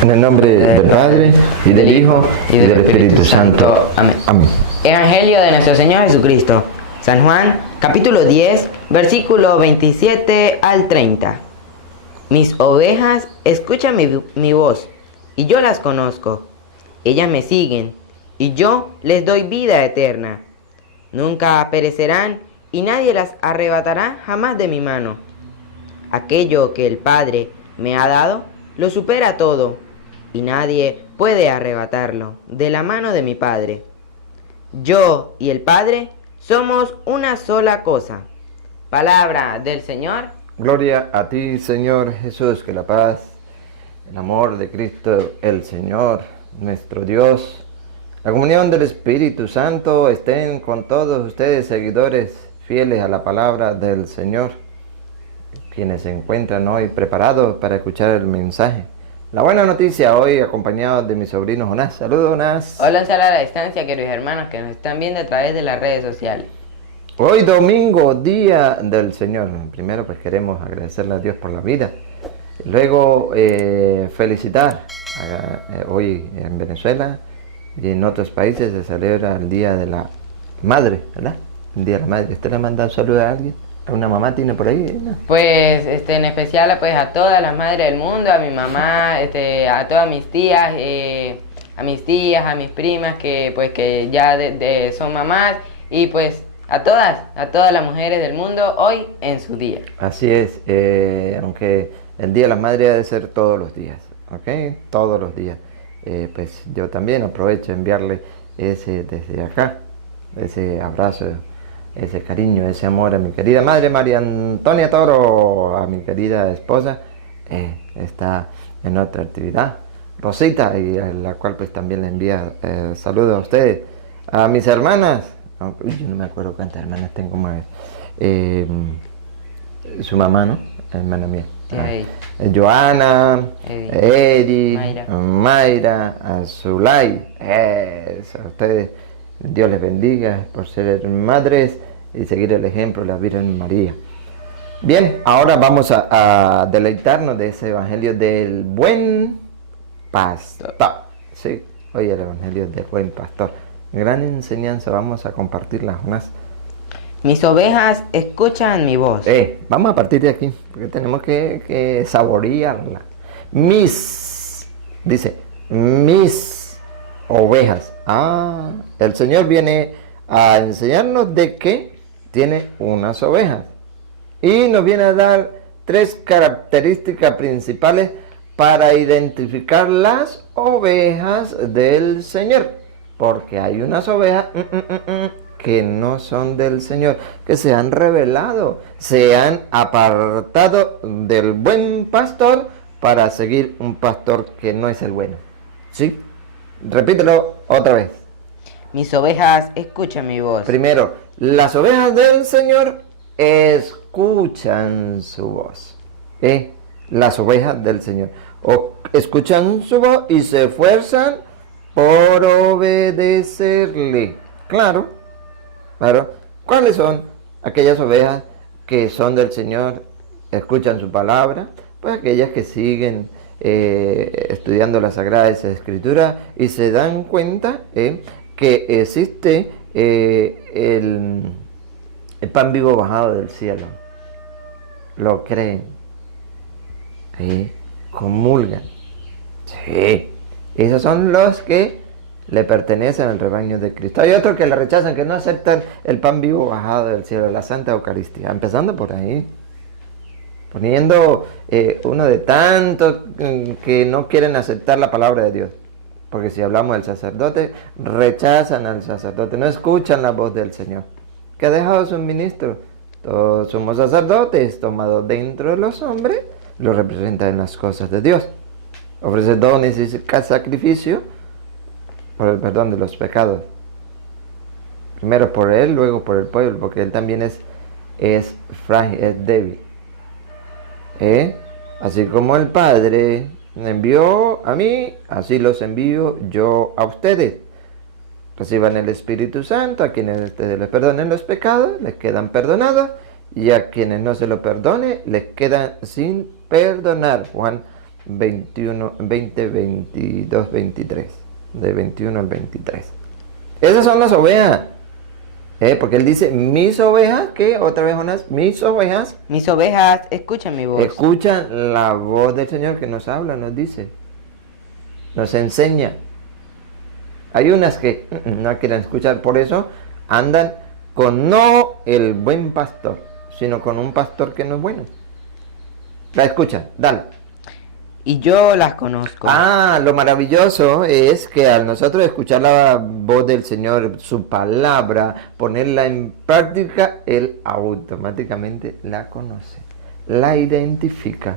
En el nombre del Padre, y del Hijo, y del Espíritu Santo. Amén. Amén. Evangelio de nuestro Señor Jesucristo. San Juan, capítulo 10, versículo 27 al 30. Mis ovejas escuchan mi voz, y yo las conozco. Ellas me siguen, y yo les doy vida eterna. Nunca perecerán, y nadie las arrebatará jamás de mi mano. Aquello que el Padre me ha dado, lo supera todo, y nadie puede arrebatarlo de la mano de mi Padre. Yo y el Padre somos una sola cosa. Palabra del Señor. Gloria a ti, Señor Jesús, que la paz, el amor de Cristo, el Señor, nuestro Dios, la comunión del Espíritu Santo estén con todos ustedes, seguidores fieles a la palabra del Señor, quienes se encuentran hoy preparados para escuchar el mensaje. La buena noticia hoy acompañado de mi sobrino Jonás. Saludos, Jonás. Hola, a la distancia, queridos hermanos que nos están viendo a través de las redes sociales. Hoy domingo, día del Señor. Primero pues queremos agradecerle a Dios por la vida. Luego felicitar. Hoy en Venezuela y en otros países se celebra el Día de la Madre, ¿verdad? El Día de la Madre. ¿Usted le manda un saludo a alguien? ¿A una mamá tiene por ahí? ¿No? Pues en especial pues a todas las madres del mundo, a mi mamá, a todas mis tías, a mis primas que pues que ya son mamás, y pues a todas las mujeres del mundo hoy en su día. Así es, aunque el Día de la Madre ha de ser todos los días, ¿ok? Todos los días. Pues yo también aprovecho enviarle desde acá, ese abrazo, ese cariño, ese amor a mi querida madre María Antonia Toro, a mi querida esposa, está en otra actividad, Rosita, y a la cual pues también le envía saludos a ustedes, a mis hermanas, yo no me acuerdo cuántas hermanas tengo más, su mamá, ¿no? Hermana mía. Joana, Eri, Mayra, Zulay, a ustedes, Dios les bendiga por ser madres y seguir el ejemplo de la Virgen María. Bien, ahora vamos a deleitarnos de ese Evangelio del Buen Pastor. Sí, hoy el Evangelio del Buen Pastor. Gran enseñanza, vamos a compartirla más. Mis ovejas escuchan mi voz. Vamos a partir de aquí, porque tenemos que saborearla. Dice, mis ovejas. El Señor viene a enseñarnos de que tiene unas ovejas. Y nos viene a dar 3 características principales para identificar las ovejas del Señor. Porque hay unas ovejas que no son del Señor, que se han rebelado, se han apartado del buen pastor para seguir un pastor que no es el bueno. ¿Sí? Repítelo otra vez. Mis ovejas escuchan mi voz. Primero, las ovejas del Señor escuchan su voz. Las ovejas del Señor escuchan su voz y se esfuerzan por obedecerle. Claro. ¿Cuáles son aquellas ovejas que son del Señor, escuchan su palabra? Pues aquellas que siguen estudiando la Sagrada Escritura y se dan cuenta que existe el pan vivo bajado del cielo. Lo creen, comulgan. Sí, esos son los que le pertenecen al rebaño de Cristo. Hay otros que le rechazan, que no aceptan el pan vivo bajado del cielo, la Santa Eucaristía. Empezando por ahí, poniendo uno de tantos que no quieren aceptar la palabra de Dios. Porque si hablamos del sacerdote, rechazan al sacerdote, no escuchan la voz del Señor, que ha dejado sus ministros. Todos somos sacerdotes, tomados dentro de los hombres, lo representan en las cosas de Dios. Ofrece dones y sacrificio por el perdón de los pecados. Primero por él, luego por el pueblo, porque él también es frágil, es débil. Así como el Padre me envió a mí, así los envío yo a ustedes. Reciban el Espíritu Santo, a quienes ustedes les perdonen los pecados, les quedan perdonados, y a quienes no se lo perdone, les quedan sin perdonar. Juan 21, 20, 22, 23. De 21 al 23. Esas son las ovejas. Porque él dice, mis ovejas, ¿qué? Otra vez, Jonás, mis ovejas. Mis ovejas escuchan mi voz. Escuchan la voz del Señor que nos habla, nos dice. Nos enseña. Hay unas que no quieren escuchar, por eso andan con no el buen pastor, sino con un pastor que no es bueno. La escuchan, dale. Y yo las conozco. Ah, lo maravilloso es que al nosotros escuchar la voz del Señor, su palabra, ponerla en práctica, Él automáticamente la conoce, la identifica.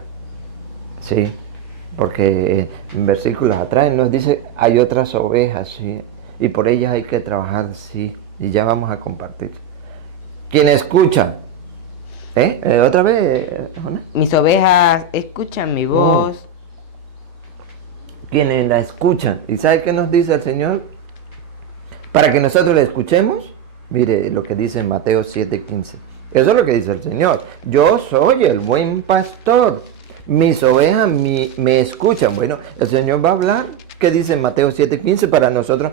Sí, porque en versículos atrás nos dice, hay otras ovejas, sí, y por ellas hay que trabajar, sí, y ya vamos a compartir. Quien escucha, otra vez, Jonás. Mis ovejas escuchan mi voz. Quienes la escuchan. ¿Y sabe qué nos dice el Señor? Para que nosotros la escuchemos. Mire lo que dice en Mateo 7:15. Eso es lo que dice el Señor. Yo soy el buen pastor. Mis ovejas me escuchan. Bueno, el Señor va a hablar. ¿Qué dice en Mateo 7:15? Para nosotros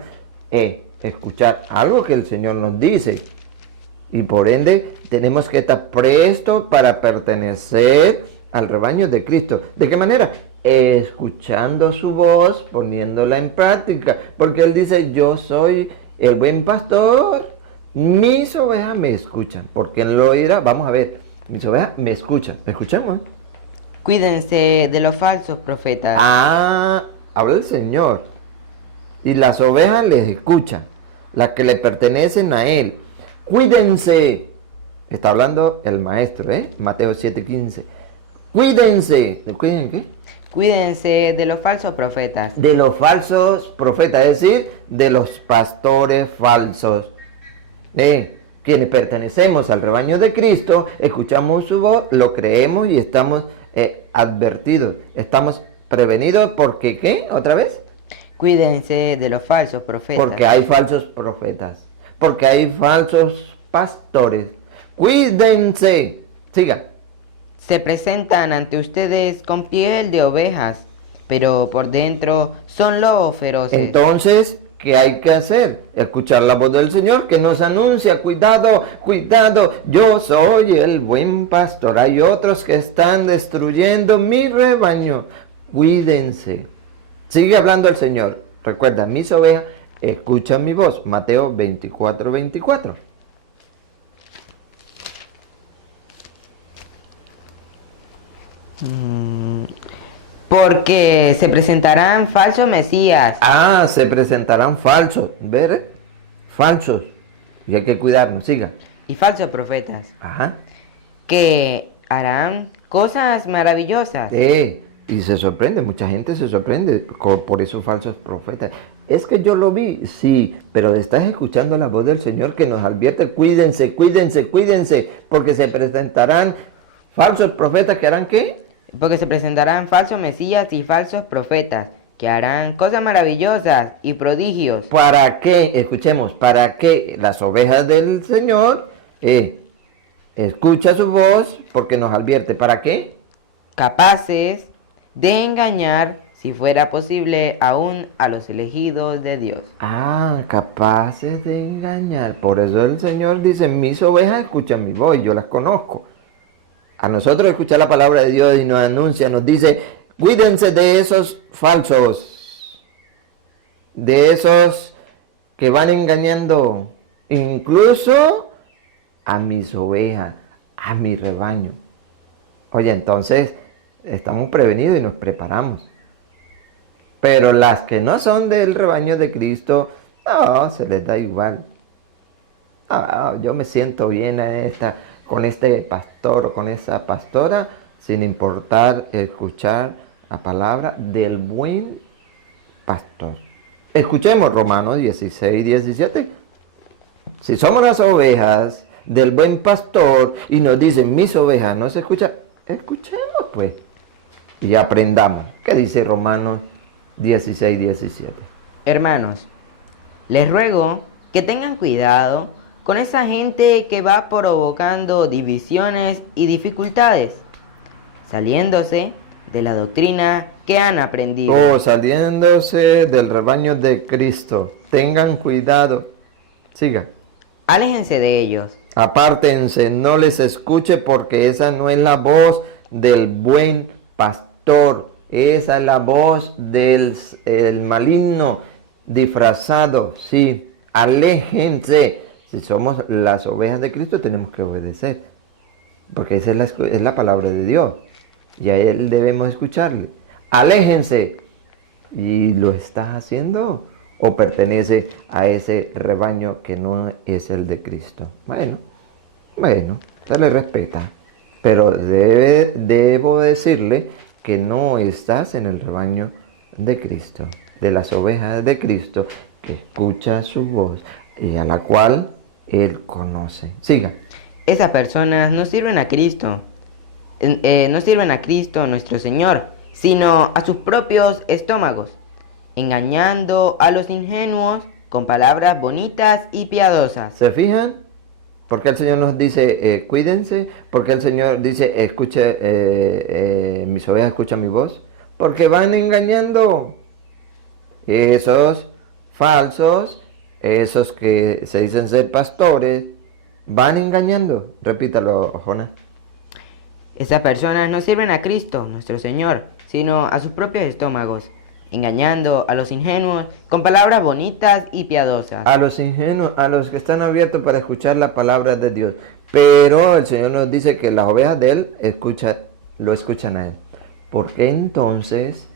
escuchar algo que el Señor nos dice. Y por ende tenemos que estar prestos para pertenecer al rebaño de Cristo. ¿De qué manera? Escuchando su voz, poniéndola en práctica, porque Él dice, yo soy el buen pastor, mis ovejas me escuchan, porque Él lo oirá, vamos a ver, mis ovejas me escuchan, escuchemos. Cuídense de los falsos profetas. Ah, habla el Señor, y las ovejas les escuchan, las que le pertenecen a Él, cuídense, está hablando el maestro, Mateo 7:15, cuídense, ¿cuiden qué? Cuídense de los falsos profetas. De los falsos profetas, es decir, de los pastores falsos. Quienes pertenecemos al rebaño de Cristo, escuchamos su voz, lo creemos y estamos advertidos, estamos prevenidos porque, ¿qué? ¿Otra vez? Cuídense de los falsos profetas. Porque hay falsos profetas, porque hay falsos pastores. Cuídense. Siga. Se presentan ante ustedes con piel de ovejas, pero por dentro son lobos feroces. Entonces, ¿qué hay que hacer? Escuchar la voz del Señor que nos anuncia, cuidado, cuidado, yo soy el buen pastor. Hay otros que están destruyendo mi rebaño. Cuídense. Sigue hablando el Señor. Recuerda, mis ovejas escuchan mi voz. Mateo 24:24. Porque se presentarán falsos mesías. Ah, se presentarán falsos. ¿Ver? Falsos. Y hay que cuidarnos. Siga. Y falsos profetas. Ajá. Que harán cosas maravillosas. Y se sorprende, mucha gente se sorprende por esos falsos profetas. Es que yo lo vi, sí, pero estás escuchando la voz del Señor que nos advierte, cuídense, cuídense, cuídense, porque se presentarán falsos profetas que harán ¿qué? Porque se presentarán falsos mesías y falsos profetas, que harán cosas maravillosas y prodigios. ¿Para qué? Escuchemos, ¿para qué las ovejas del Señor escucha su voz? Porque nos advierte, ¿para qué? Capaces de engañar, si fuera posible, aún a los elegidos de Dios. Ah, capaces de engañar. Por eso el Señor dice, mis ovejas escuchan mi voz, yo las conozco. A nosotros escuchar la palabra de Dios y nos anuncia, nos dice, cuídense de esos falsos, de esos que van engañando incluso a mis ovejas, a mi rebaño. Oye, entonces estamos prevenidos y nos preparamos. Pero las que no son del rebaño de Cristo, no, se les da igual. Yo me siento bien con este pastor o con esa pastora, sin importar escuchar la palabra del buen pastor. Escuchemos Romanos 16:17. Si somos las ovejas del buen pastor y nos dicen mis ovejas no se escuchan, escuchemos pues y aprendamos. ¿Qué dice Romanos 16:17? Hermanos, les ruego que tengan cuidado con esa gente que va provocando divisiones y dificultades, saliéndose de la doctrina que han aprendido. O saliéndose del rebaño de Cristo. Tengan cuidado. Siga. Aléjense de ellos. Apártense, no les escuche porque esa no es la voz del buen pastor. Esa es la voz del el maligno disfrazado. Sí, aléjense. Si somos las ovejas de Cristo tenemos que obedecer. Porque esa es la palabra de Dios. Y a Él debemos escucharle. Aléjense. ¿Y lo estás haciendo? ¿O pertenece a ese rebaño que no es el de Cristo? Bueno, se le respeta. Pero debo decirle que no estás en el rebaño de Cristo, de las ovejas de Cristo, que escucha su voz y a la cual Él conoce. Siga. Esas personas no sirven a Cristo. No sirven a Cristo nuestro Señor, sino a sus propios estómagos, engañando a los ingenuos con palabras bonitas y piadosas. ¿Se fijan? Porque el Señor nos dice, cuídense. Porque el Señor dice, escuche, mis ovejas escuchan mi voz. Porque van engañando. Esos falsos, esos que se dicen ser pastores, van engañando. Repítalo, Jonás. Esas personas no sirven a Cristo, nuestro Señor, sino a sus propios estómagos, engañando a los ingenuos con palabras bonitas y piadosas. A los ingenuos, a los que están abiertos para escuchar la palabra de Dios. Pero el Señor nos dice que las ovejas de Él lo escuchan a Él. ¿Por qué entonces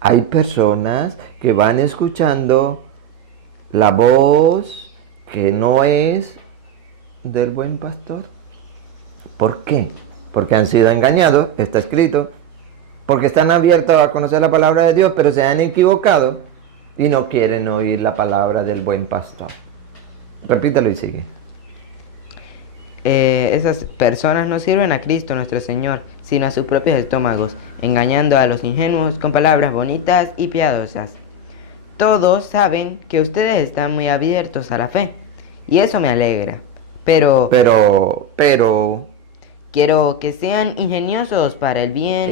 hay personas que van escuchando la voz que no es del buen pastor? ¿Por qué? Porque han sido engañados, está escrito. Porque están abiertos a conocer la palabra de Dios, pero se han equivocado y no quieren oír la palabra del buen pastor. Repítalo y sigue. Esas personas no sirven a Cristo nuestro Señor, sino a sus propios estómagos, engañando a los ingenuos con palabras bonitas y piadosas. Todos saben que ustedes están muy abiertos a la fe, y eso me alegra. Pero quiero que sean ingeniosos para el bien.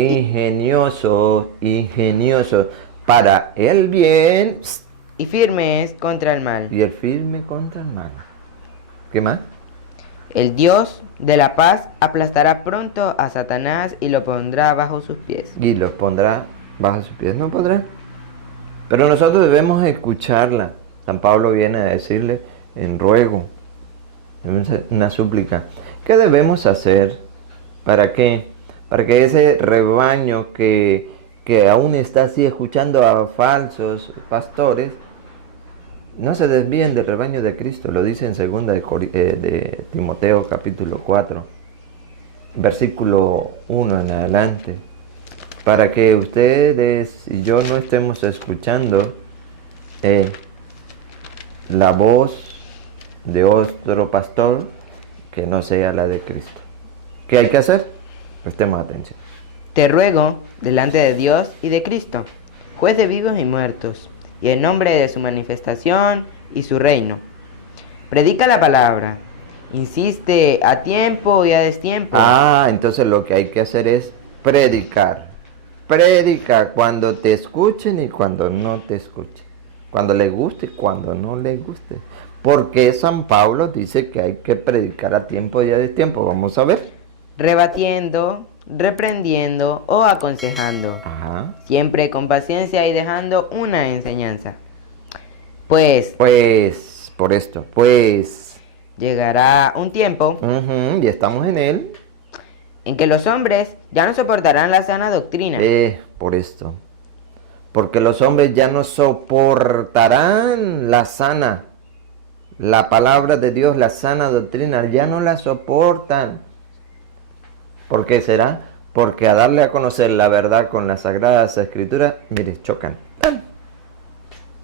Ingeniosos para el bien. Y firmes contra el mal. Y el firme contra el mal. ¿Qué más? El Dios de la paz aplastará pronto a Satanás y lo pondrá bajo sus pies. Y los pondrá bajo sus pies. No podrá. Pero nosotros debemos escucharla. San Pablo viene a decirle en ruego, en una súplica. ¿Qué debemos hacer? ¿Para qué? Para que ese rebaño que aún está así escuchando a falsos pastores, no se desvíen del rebaño de Cristo. Lo dice en 2 de Timoteo capítulo 4, versículo 1 en adelante. Para que ustedes y yo no estemos escuchando la voz de otro pastor que no sea la de Cristo. ¿Qué hay que hacer? Prestemos atención. Te ruego, delante de Dios y de Cristo, juez de vivos y muertos, y en nombre de su manifestación y su reino. Predica la palabra, insiste a tiempo y a destiempo. Entonces lo que hay que hacer es predicar. Predica cuando te escuchen y cuando no te escuchen. Cuando le guste y cuando no le guste. Porque San Pablo dice que hay que predicar a tiempo y a destiempo. Vamos a ver. Rebatiendo, reprendiendo o aconsejando. Siempre con paciencia y dejando una enseñanza. Pues llegará un tiempo y estamos en él, en que los hombres ya no soportarán la sana doctrina. Porque los hombres ya no soportarán la palabra de Dios, la sana doctrina, ya no la soportan. ¿Por qué será? Porque a darle a conocer la verdad con las Sagradas Escrituras, mire, chocan.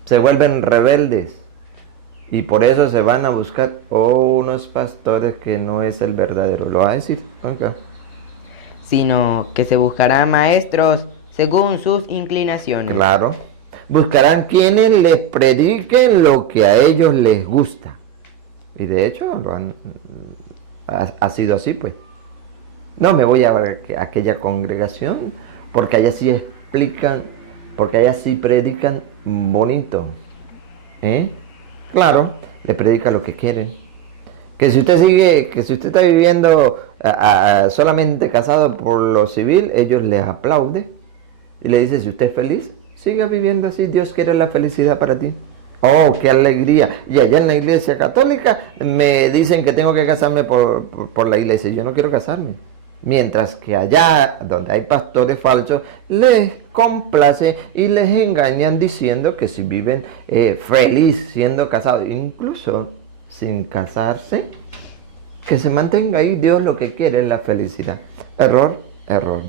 Se vuelven rebeldes. Y por eso se van a buscar unos pastores que no es el verdadero. Lo va a decir. Okay. Sino que se buscarán maestros según sus inclinaciones. Claro. Buscarán quienes les prediquen lo que a ellos les gusta. Y de hecho ha sido así, pues. No me voy a aquella congregación porque allá sí explican, porque allá sí predican bonito. ¿Eh? Claro, le predica lo que quieren. Que si usted sigue, que si usted está viviendo solamente casado por lo civil, ellos le aplauden y le dicen, si usted es feliz, siga viviendo así, Dios quiere la felicidad para ti. Oh, qué alegría. Y allá en la iglesia católica me dicen que tengo que casarme por la iglesia. Yo no quiero casarme. Mientras que allá, donde hay pastores falsos, les complace y les engañan diciendo que si viven feliz siendo casados, incluso sin casarse, que se mantenga ahí. Dios lo que quiere es la felicidad. Error, error.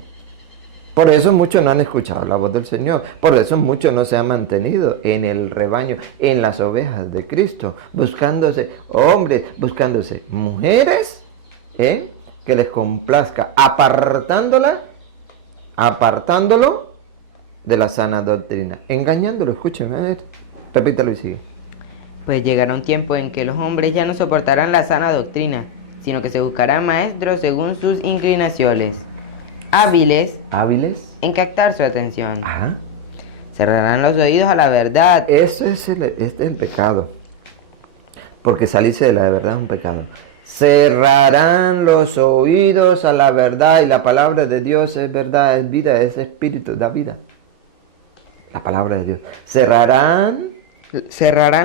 Por eso muchos no han escuchado la voz del Señor. Por eso muchos no se han mantenido en el rebaño, en las ovejas de Cristo, buscándose hombres, buscándose mujeres, que les complazca, apartándolo de la sana doctrina, engañándolo. Escúcheme, a ver, repítalo y sigue. Pues llegará un tiempo en que los hombres ya no soportarán la sana doctrina, sino que se buscarán maestros según sus inclinaciones, hábiles en captar su atención. Ajá. Cerrarán los oídos a la verdad. Este es el pecado. Porque salirse de la verdad es un pecado. Cerrarán los oídos a la verdad, y la palabra de Dios es verdad, es vida, es espíritu, da vida. La palabra de Dios. Cerrarán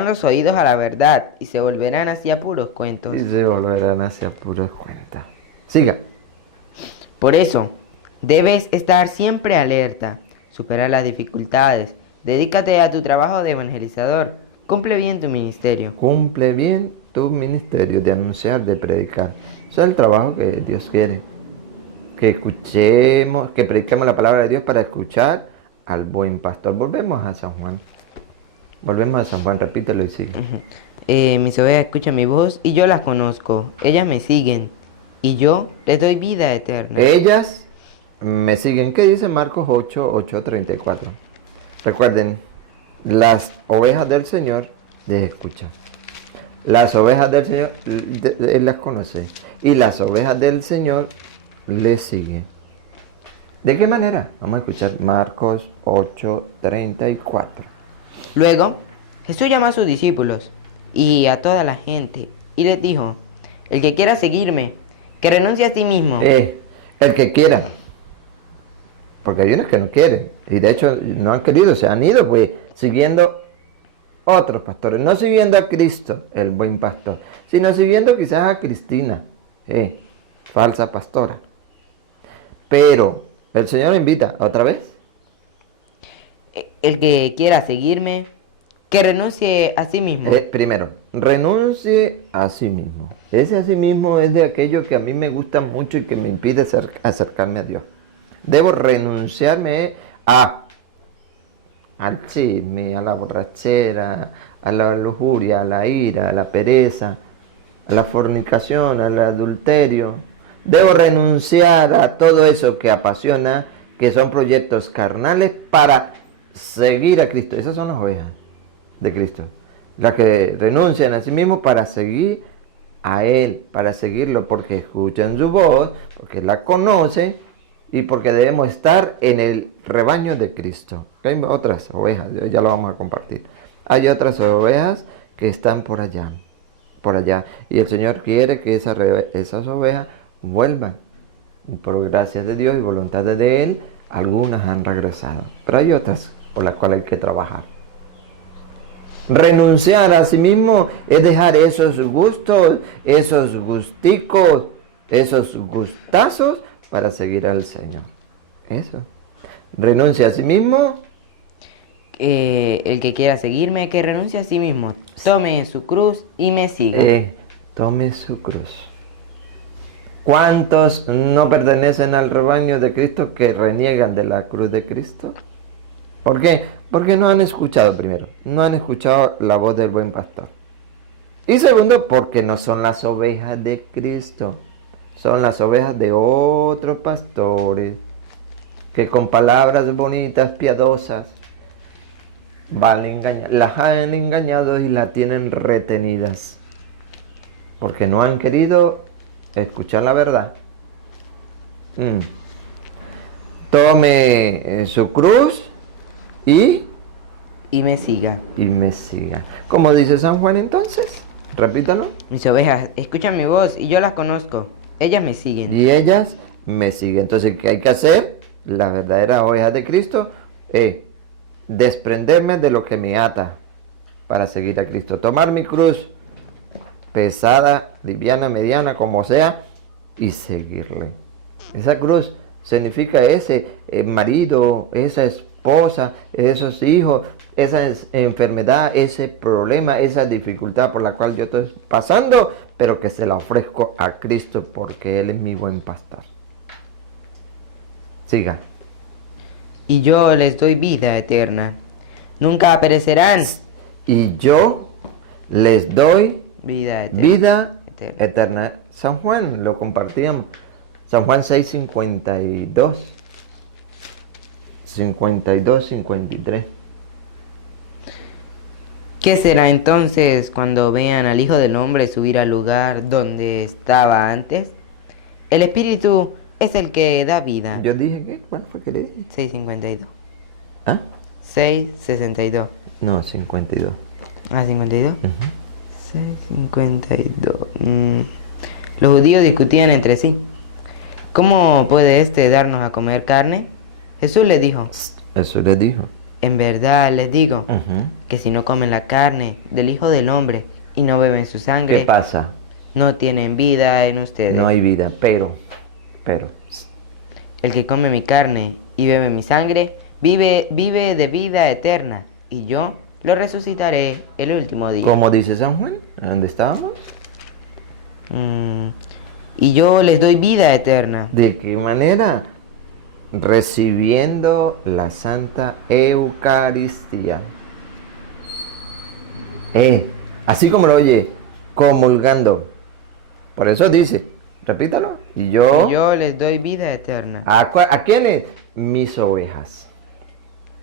los oídos a la verdad y se volverán hacia puros cuentos. y se volverán hacia puras cuentas. Siga. Por eso, debes estar siempre alerta, supera las dificultades, dedícate a tu trabajo de evangelizador, cumple bien tu ministerio. Cumple bien tu ministerio de anunciar, de predicar. Eso es el trabajo que Dios quiere. Que escuchemos, que prediquemos la palabra de Dios para escuchar al buen pastor. Volvemos a San Juan. Volvemos a San Juan, repítelo y sigue. Mis ovejas escuchan mi voz y yo las conozco. Ellas me siguen y yo les doy vida eterna. Ellas me siguen. ¿Qué dice Marcos 8:34? Recuerden, las ovejas del Señor les escuchan. Las ovejas del Señor, Él las conoce. Y las ovejas del Señor les siguen. ¿De qué manera? Vamos a escuchar Marcos 8:34. Luego, Jesús llamó a sus discípulos y a toda la gente y les dijo, el que quiera seguirme, que renuncie a sí mismo. El que quiera. Porque hay unos que no quieren. Y de hecho no han querido, se han ido pues siguiendo otros pastores. No siguiendo a Cristo, el buen pastor, sino siguiendo quizás a Cristina, falsa pastora. Pero el Señor invita otra vez. El que quiera seguirme, que renuncie a sí mismo. Primero, renuncie a sí mismo. Ese a sí mismo es de aquello que a mí me gusta mucho y que me impide acercarme a Dios. Debo renunciarme al chisme, a la borrachera, a la lujuria, a la ira, a la pereza, a la fornicación, al adulterio. Debo renunciar a todo eso que apasiona, que son proyectos carnales, para seguir a Cristo. Esas son las ovejas de Cristo, las que renuncian a sí mismos para seguir a Él, para seguirlo, porque escuchan su voz, porque la conocen y porque debemos estar en el rebaño de Cristo. Hay otras ovejas, ya lo vamos a compartir. Hay otras ovejas que están por allá, y el Señor quiere que esas ovejas vuelvan. Y por gracias de Dios y voluntad de Él, algunas han regresado, pero hay otras por las cuales hay que trabajar. Renunciar a sí mismo es dejar esos gustos, esos gusticos, esos gustazos para seguir al Señor. Eso. Renuncia a sí mismo. El que quiera seguirme, que renuncie a sí mismo, tome su cruz y me siga. Tome su cruz. ¿Cuántos no pertenecen al rebaño de Cristo que reniegan de la cruz de Cristo? ¿Por qué? Porque no han escuchado primero, no han escuchado la voz del buen pastor. Y segundo, porque no son las ovejas de Cristo, son las ovejas de otros pastores que con palabras bonitas, piadosas, van a engañar, las han engañado y las tienen retenidas, porque no han querido escuchar la verdad. Mm. Tome su cruz y me siga. me siga. ¿Cómo dice San Juan entonces? Repítalo. Mis ovejas escuchan mi voz y yo las conozco. Ellas me siguen. Y ellas me siguen. Entonces, ¿qué hay que hacer? La verdadera oveja de Cristo es desprenderme de lo que me ata para seguir a Cristo. Tomar mi cruz, pesada, liviana, mediana, como sea, y seguirle. Esa cruz significa ese marido, esa esposa, esos hijos, esa enfermedad, ese problema, esa dificultad por la cual yo estoy pasando, pero que se la ofrezco a Cristo porque Él es mi buen pastor. Siga. Y yo les doy vida eterna. Nunca perecerán. Y yo les doy Vida eterna. vida Eterna. eterna. San Juan, lo compartíamos. San Juan 6:52. 52, 53. ¿Qué será entonces cuando vean al Hijo del Hombre subir al lugar donde estaba antes? El Espíritu es el que da vida. Yo dije, ¿qué? ¿Cuál fue que le dije? 6:52. ¿Ah? 6:62. No, 52. Ah, 52. Ujú. 6:52. Los judíos discutían entre sí. ¿Cómo puede este darnos a comer carne? Jesús les dijo, Eso le dijo. en verdad les digo, Ujú. que si no comen la carne del Hijo del Hombre y no beben su ¿Qué sangre, pasa? no tienen vida en ustedes. No hay vida, pero. El que come mi carne y bebe mi sangre, vive de vida eterna, y yo lo resucitaré el último día. ¿Cómo dice San Juan? ¿Dónde estábamos? Y yo les doy vida eterna. ¿De qué manera? Recibiendo la Santa Eucaristía. Así como lo oye, comulgando. Por eso dice, repítalo. Y yo les doy vida eterna. ¿A quiénes? Mis ovejas.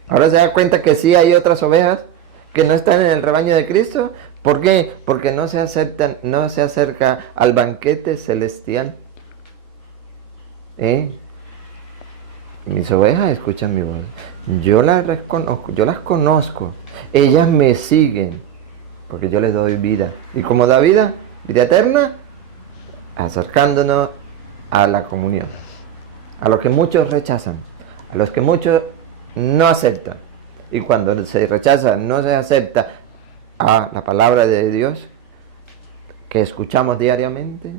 Ahora se da cuenta que sí hay otras ovejas que no están en el rebaño de Cristo. ¿Por qué? Porque no se acerca al banquete celestial. Mis ovejas escuchan mi voz. Yo las conozco. Ellas me siguen. Porque yo les doy vida. ¿Y cómo da vida? Vida eterna. Acercándonos a la comunión. A lo que muchos rechazan. A los que muchos no aceptan. Y cuando se rechaza, no se acepta a la palabra de Dios que escuchamos diariamente,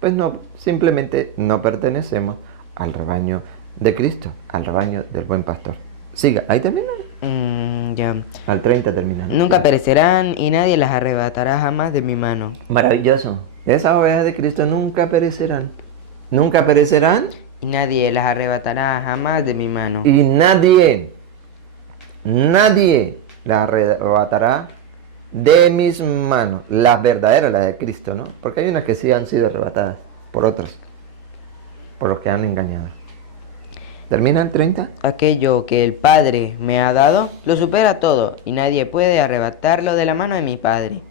pues no, simplemente no pertenecemos al rebaño de Cristo, al rebaño del buen pastor. Siga, ahí termina. Ya. Al 30 termina. Nunca perecerán y nadie las arrebatará jamás de mi mano. Maravilloso. Esas ovejas de Cristo nunca perecerán. Nunca perecerán. Y nadie las arrebatará jamás de mi mano. Y nadie las arrebatará de mis manos. Las verdaderas, las de Cristo, ¿no? Porque hay unas que sí han sido arrebatadas por otros, por los que han engañado. ¿Termina el 30? Aquello que el Padre me ha dado, lo supera todo, y nadie puede arrebatarlo de la mano de mi Padre.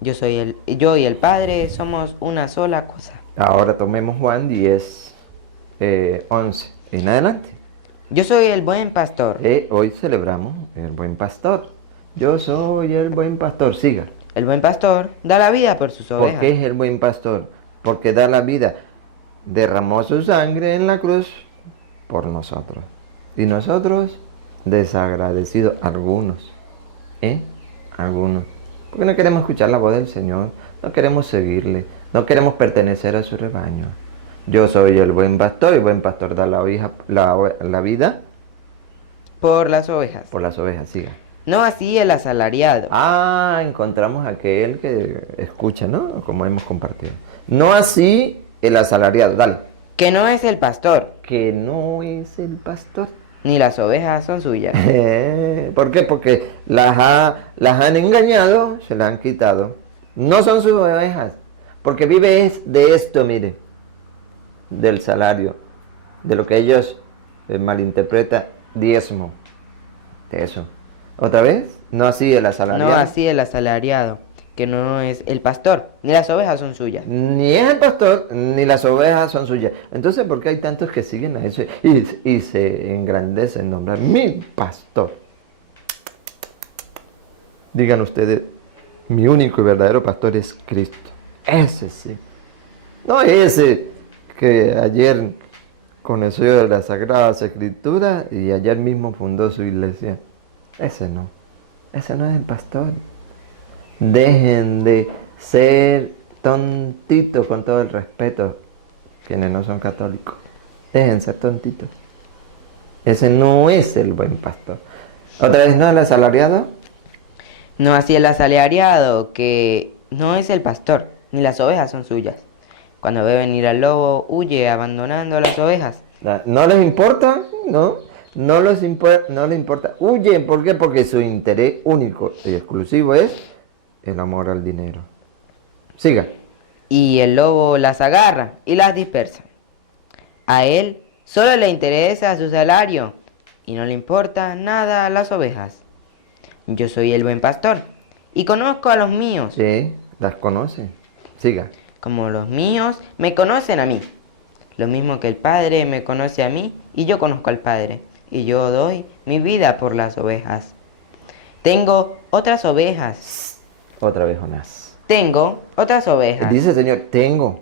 Yo y el Padre somos una sola cosa. Ahora tomemos Juan 10, 11 en adelante. Yo soy el buen pastor. Hoy celebramos el buen pastor. Yo soy el buen pastor. Siga. El buen pastor da la vida por sus ovejas. ¿Por qué es el buen pastor? Porque da la vida. Derramó su sangre en la cruz por nosotros. Y nosotros, desagradecidos, algunos. Algunos. Porque no queremos escuchar la voz del Señor. No queremos seguirle. No queremos pertenecer a su rebaño. Yo soy el buen pastor. Y el buen pastor da la vida por las ovejas. Por las ovejas, siga. No así el asalariado. Encontramos aquel que escucha, ¿no? Como hemos compartido. No así el asalariado, dale. Que no es el pastor. Que no es el pastor. Ni las ovejas son suyas. ¿Por qué? Porque las han engañado, se las han quitado. No son sus ovejas. Porque vive de esto, mire. Del salario. De lo que ellos malinterpretan, diezmo. De eso. ¿Otra vez? No así el asalariado. No así el asalariado, que no es el pastor, ni las ovejas son suyas. Ni es el pastor, ni las ovejas son suyas. Entonces, ¿por qué hay tantos que siguen a eso y se engrandecen en nombrar mi pastor? Digan ustedes, mi único y verdadero pastor es Cristo. Ese sí. No ese que ayer conoció las Sagradas Escrituras y ayer mismo fundó su iglesia. Ese no. Ese no es el pastor. Dejen de ser tontitos, con todo el respeto, quienes no son católicos. Dejen ser tontitos. Ese no es el buen pastor. ¿Otra vez no el asalariado? No así el asalariado, que no es el pastor, ni las ovejas son suyas. Cuando ve venir al lobo, huye abandonando a las ovejas. ¿No les importa? No. No les importa. Huyen. ¿Por qué? Porque su interés único y exclusivo es el amor al dinero. Siga. Y el lobo las agarra y las dispersa. A él solo le interesa su salario y no le importa nada a las ovejas. Yo soy el buen pastor y conozco a los míos, Sí, las conoce. Siga. como los míos me conocen a mí. Lo mismo que el Padre me conoce a mí y yo conozco al Padre, y yo doy mi vida por las ovejas. Tengo otras ovejas. Otra vez Jonás. Tengo otras ovejas Dice el Señor, tengo.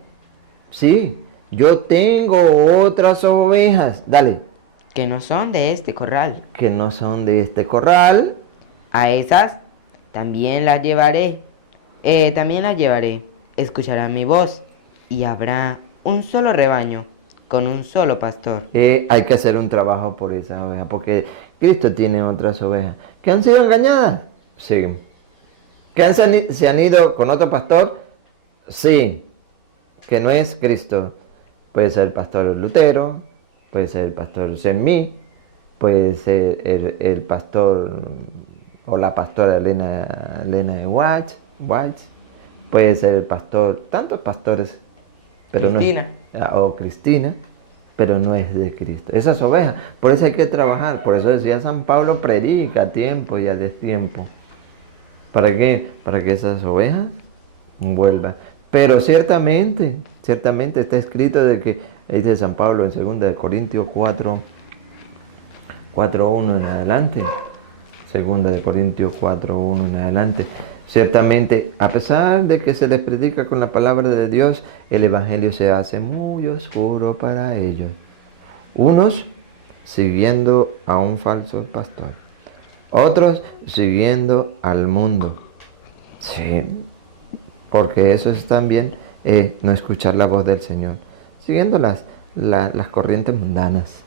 Sí, yo tengo otras ovejas. Dale. que no son de este corral. Que no son de este corral. A esas también las llevaré. Escucharán mi voz y habrá un solo rebaño con un solo pastor. Hay que hacer un trabajo por esas ovejas, porque Cristo tiene otras ovejas que han sido engañadas. Sí. ¿Que se han ido con otro pastor? Sí. Que no es Cristo. Puede ser el pastor Lutero, puede ser el pastor Senmi, puede ser el pastor o la pastora Elena de Watch, puede ser el pastor, tantos pastores, pero Cristina. o Cristina, pero no es de Cristo. Esas ovejas, por eso hay que trabajar, por eso decía San Pablo, predica a tiempo y a destiempo. ¿Para qué? Para que esas ovejas vuelvan. Pero ciertamente está escrito de que, dice San Pablo en 2 Corintios 4:1 en adelante, 2 Corintios 4:1 en adelante. Ciertamente, a pesar de que se les predica con la palabra de Dios, el Evangelio se hace muy oscuro para ellos. Unos siguiendo a un falso pastor, otros siguiendo al mundo. Sí, porque eso es también no escuchar la voz del Señor, siguiendo las corrientes mundanas.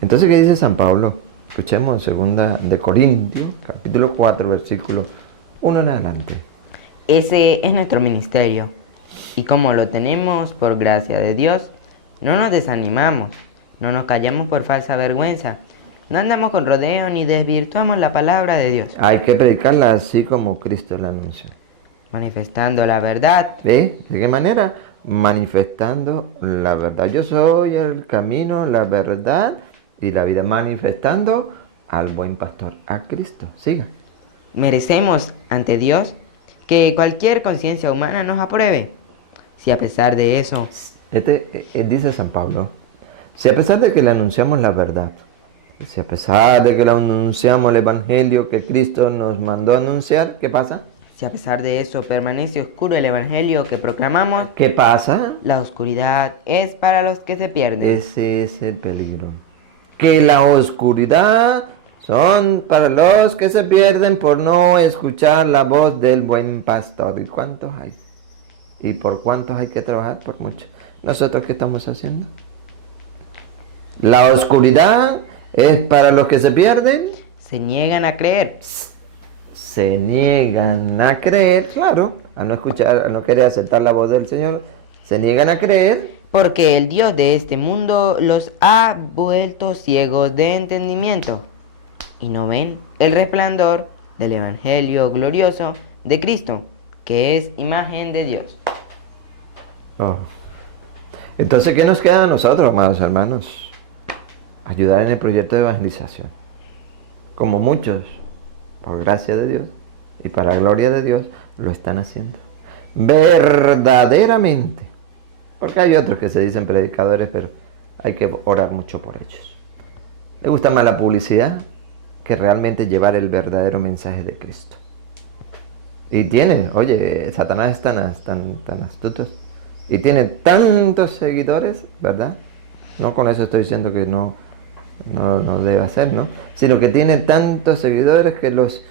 Entonces, ¿qué dice San Pablo? Escuchemos 2 Corintios, capítulo 4, versículo 1 en adelante. Ese es nuestro ministerio. Y como lo tenemos por gracia de Dios, no nos desanimamos, no nos callamos por falsa vergüenza, no andamos con rodeo ni desvirtuamos la palabra de Dios. Hay que predicarla así como Cristo la anunció. Manifestando la verdad. ¿Ve? ¿De qué manera? Manifestando la verdad. Yo soy el camino, la verdad y la vida, manifestando al buen pastor, a Cristo. Siga. Merecemos ante Dios que cualquier conciencia humana nos apruebe. Si a pesar de eso, Dice San Pablo, si a pesar de que le anunciamos la verdad, si a pesar de que le anunciamos el Evangelio que Cristo nos mandó anunciar, ¿qué pasa? si a pesar de eso permanece oscuro el Evangelio que proclamamos, ¿Qué pasa? la oscuridad es para los que se pierden. Ese es el peligro. Que la oscuridad son para los que se pierden por no escuchar la voz del buen pastor. ¿Y cuántos hay? ¿Y por cuántos hay que trabajar? Por muchos. ¿Nosotros qué estamos haciendo? La oscuridad es para los que se pierden. Se niegan a creer. Se niegan a creer, claro, a no escuchar, a no querer aceptar la voz del Señor. Se niegan a creer. Porque el Dios de este mundo los ha vuelto ciegos de entendimiento y no ven el resplandor del Evangelio glorioso de Cristo, que es imagen de Dios. Oh. Entonces, ¿qué nos queda a nosotros, amados hermanos? Ayudar en el proyecto de evangelización. Como muchos, por gracia de Dios, y para la gloria de Dios lo están haciendo. Verdaderamente. Porque hay otros que se dicen predicadores, pero hay que orar mucho por ellos. Les gusta más la publicidad que realmente llevar el verdadero mensaje de Cristo. Y tiene, oye, Satanás es tan astuto y tiene tantos seguidores, ¿verdad? No con eso estoy diciendo que no debe hacer, ¿no? Sino que tiene tantos seguidores que los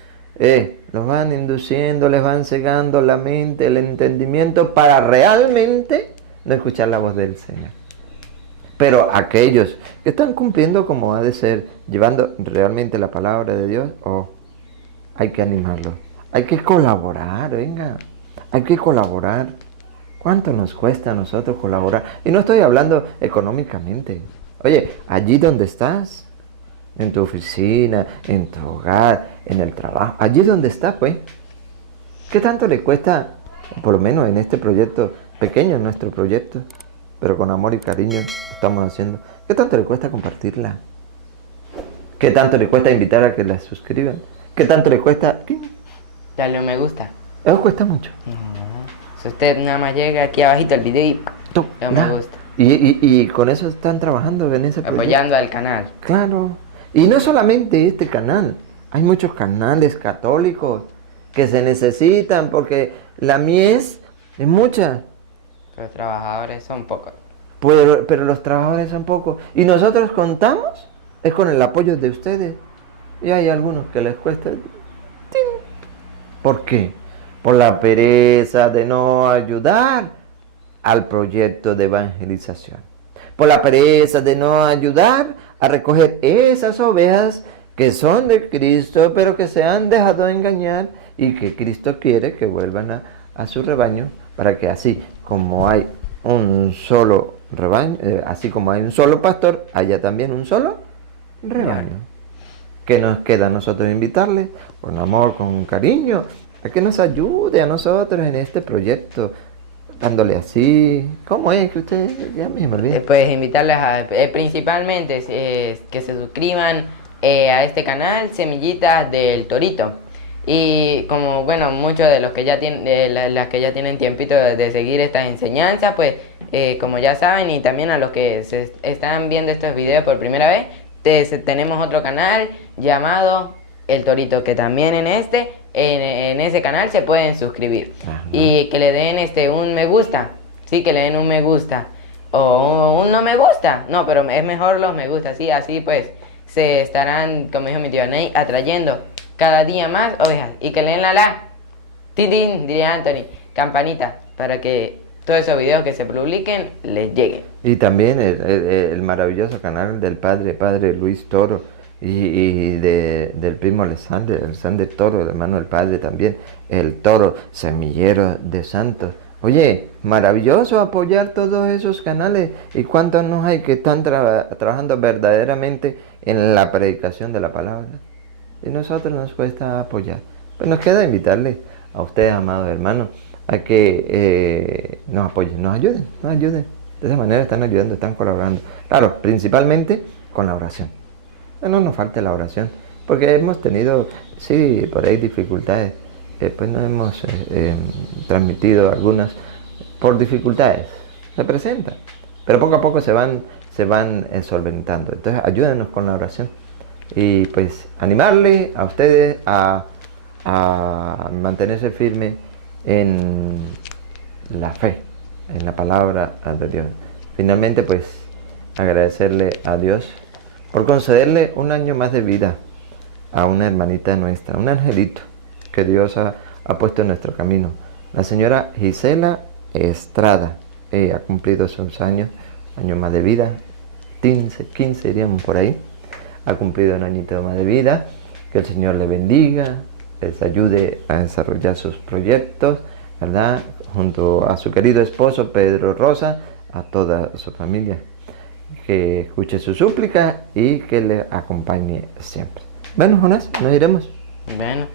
van induciendo, les van cegando la mente, el entendimiento para realmente no escuchar la voz del Señor. Pero aquellos que están cumpliendo como ha de ser, llevando realmente la palabra de Dios, hay que animarlos. Hay que colaborar, venga, hay que colaborar. ¿Cuánto nos cuesta a nosotros colaborar? Y no estoy hablando económicamente. Oye, allí donde estás, en tu oficina, en tu hogar, en el trabajo, allí donde estás, pues, ¿qué tanto le cuesta, por lo menos en este proyecto, pequeño nuestro proyecto, pero con amor y cariño estamos haciendo, ¿qué tanto le cuesta compartirla? ¿Qué tanto le cuesta invitar a que la suscriban? ¿Qué tanto le cuesta? Dale un me gusta. Eso cuesta mucho. No. Si usted nada más llega aquí abajito al video y le da un me gusta. Y con eso están trabajando en ese proyecto. Apoyando al canal. Claro. Y no solamente este canal. Hay muchos canales católicos que se necesitan porque la mies es mucha. Los trabajadores son pocos. Pero los trabajadores son pocos. Y nosotros contamos es con el apoyo de ustedes. Y hay algunos que les cuesta. ¿Por qué? Por la pereza de no ayudar al proyecto de evangelización. Por la pereza de no ayudar a recoger esas ovejas que son de Cristo, pero que se han dejado engañar y que Cristo quiere que vuelvan a su rebaño, para que así como hay un solo rebaño, así como hay un solo pastor, haya también un solo rebaño. ¿Qué nos queda a nosotros invitarle? Con amor, con cariño, a que nos ayude a nosotros en este proyecto, dándole así. ¿Cómo es que usted ya me olvidé? Pues invitarles a, principalmente que se suscriban a este canal, Semillitas del Torito. Y como bueno, muchos de los que ya tienen, las que ya tienen tiempito de seguir estas enseñanzas, pues como ya saben, y también a los que se están viendo estos videos por primera vez, tenemos otro canal llamado El Torito, que también en ese canal se pueden suscribir. Ajá. Y que le den un me gusta, sí, que le den un me gusta o un no me gusta, no, pero es mejor los me gusta, sí, así pues se estarán, como dijo mi tío Ney, atrayendo cada día más ovejas. Y que le den la tin, diría Anthony, campanita, para que todos esos videos que se publiquen les lleguen. Y también el maravilloso canal del padre Luis Toro y del primo Alexander Toro, el hermano del padre también, el Toro Semillero de Santos. Oye, maravilloso apoyar todos esos canales. ¿Y cuántos nos hay que están trabajando verdaderamente en la predicación de la palabra? Y nosotros nos cuesta apoyar. Pues nos queda invitarles a ustedes, amados hermanos, a que nos apoyen, nos ayuden. De esa manera están ayudando, están colaborando. Claro, principalmente con la oración. No nos falte la oración, porque hemos tenido, sí, por ahí dificultades. Pues no hemos transmitido algunas por dificultades. Se presentan, pero poco a poco se van solventando. Entonces ayúdenos con la oración. Y pues animarle a ustedes a mantenerse firme en la fe, en la palabra de Dios. Finalmente, pues agradecerle a Dios por concederle un año más de vida a una hermanita nuestra, un angelito que Dios ha puesto en nuestro camino. La señora Gisela Estrada ha cumplido sus años más de vida, 15 diríamos por ahí. Ha cumplido un añito más de vida. Que el Señor le bendiga, les ayude a desarrollar sus proyectos, ¿verdad? Junto a su querido esposo Pedro Rosa, a toda su familia. Que escuche su súplica y que le acompañe siempre. Bueno, Jonás, nos iremos. Bueno.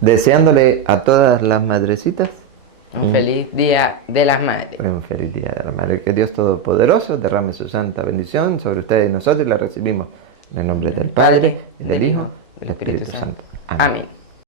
Deseándole a todas las madrecitas un feliz Día de las Madres. Un feliz Día de la Madre. Que Dios Todopoderoso derrame su santa bendición sobre ustedes y nosotros, y la recibimos en el nombre del Padre, y del Hijo, y del Espíritu Santo. Amén.